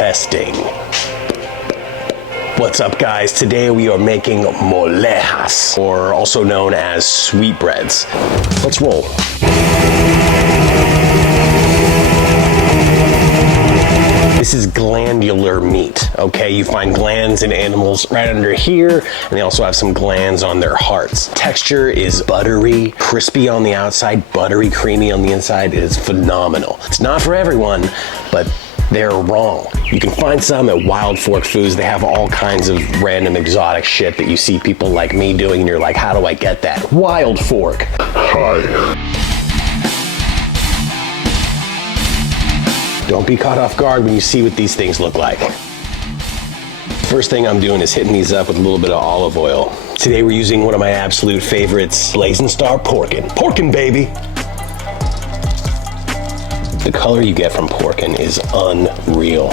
Testing. What's up, guys? Today we are making mollejas, or also known as sweetbreads. Let's roll. This is glandular meat, okay? You find glands in animals right under here, and they also have some glands on their hearts. Texture is buttery, crispy on the outside, buttery, creamy on the inside. It is phenomenal. It's not for everyone, but they're wrong. You can find some at Wild Fork Foods. They have all kinds of random exotic shit that you see people like me doing, and you're like, how do I get that? Wild Fork. Hi. Don't be caught off guard when you see what these things look like. First thing I'm doing is hitting these up with a little bit of olive oil. Today we're using one of my absolute favorites, Blazing Star Porkin. Porkin, baby! The color you get from Porkin is unreal.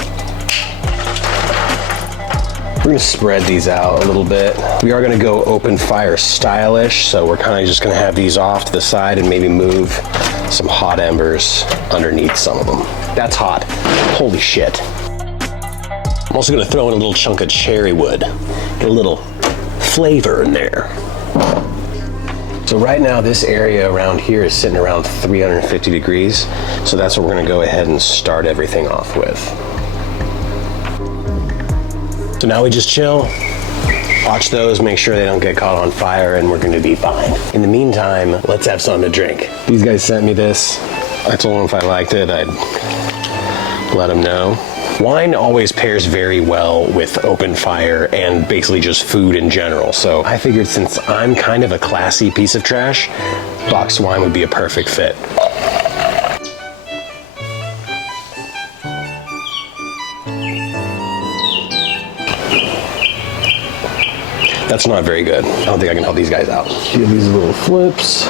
We're gonna spread these out a little bit. We are gonna go open fire stylish, so we're kind of just gonna have these off to the side and maybe move some hot embers underneath some of them. That's hot. Holy shit. I'm also gonna throw in a little chunk of cherry wood. Get a little flavor in there. So right now this area around here is sitting around 350 degrees. So that's what we're gonna go ahead and start everything off with. So now we just chill, watch those, make sure they don't get caught on fire, and we're gonna be fine. In the meantime, let's have something to drink. These guys sent me this. I told them if I liked it, I'd let them know. Wine always pairs very well with open fire and basically just food in general. So I figured since I'm kind of a classy piece of trash, boxed wine would be a perfect fit. That's not very good. I don't think I can help these guys out. Give these little flips.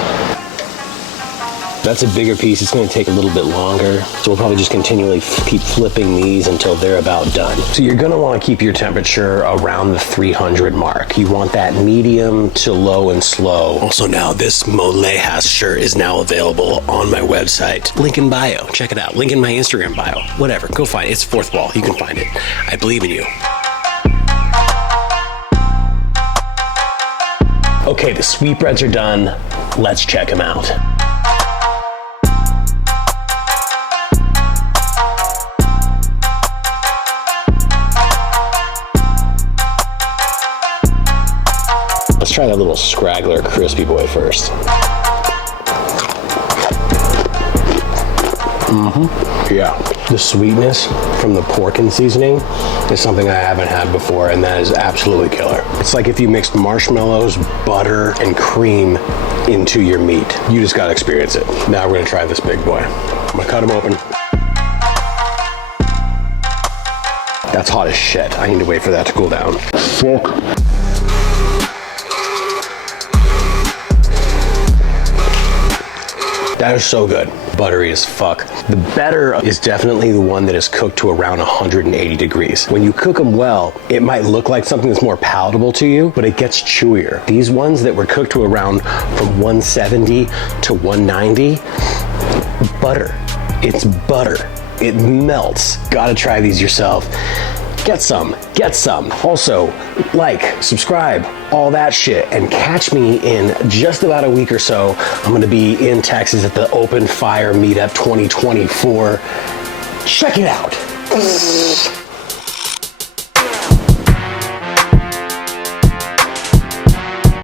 That's a bigger piece. It's gonna take a little bit longer. So we'll probably just continually keep flipping these until they're about done. So you're gonna wanna keep your temperature around the 300 mark. You want that medium to low and slow. Also now, this Mollejas shirt is now available on my website. Link in bio, check it out. Link in my Instagram bio. Whatever, go find it. It's fourth wall, you can find it. I believe in you. Okay, the sweetbreads are done. Let's check them out. Let's try that little scraggler crispy boy first. Yeah. The sweetness from the Porkin seasoning is something I haven't had before, and that is absolutely killer. It's like if you mixed marshmallows, butter, and cream into your meat. You just gotta experience it. Now we're gonna try this big boy. I'm gonna cut him open. That's hot as shit. I need to wait for that to cool down. Fuck. That is so good. Buttery as fuck. The better is definitely the one that is cooked to around 180 degrees. When you cook them well, it might look like something that's more palatable to you, but it gets chewier. These ones that were cooked to around from 170 to 190, butter. It's butter. It melts. Gotta try these yourself. Get some, get some. Also, like, subscribe, all that shit, and catch me in just about a week or so. I'm gonna be in Texas at the Open Fire Meetup 2024. Check it out.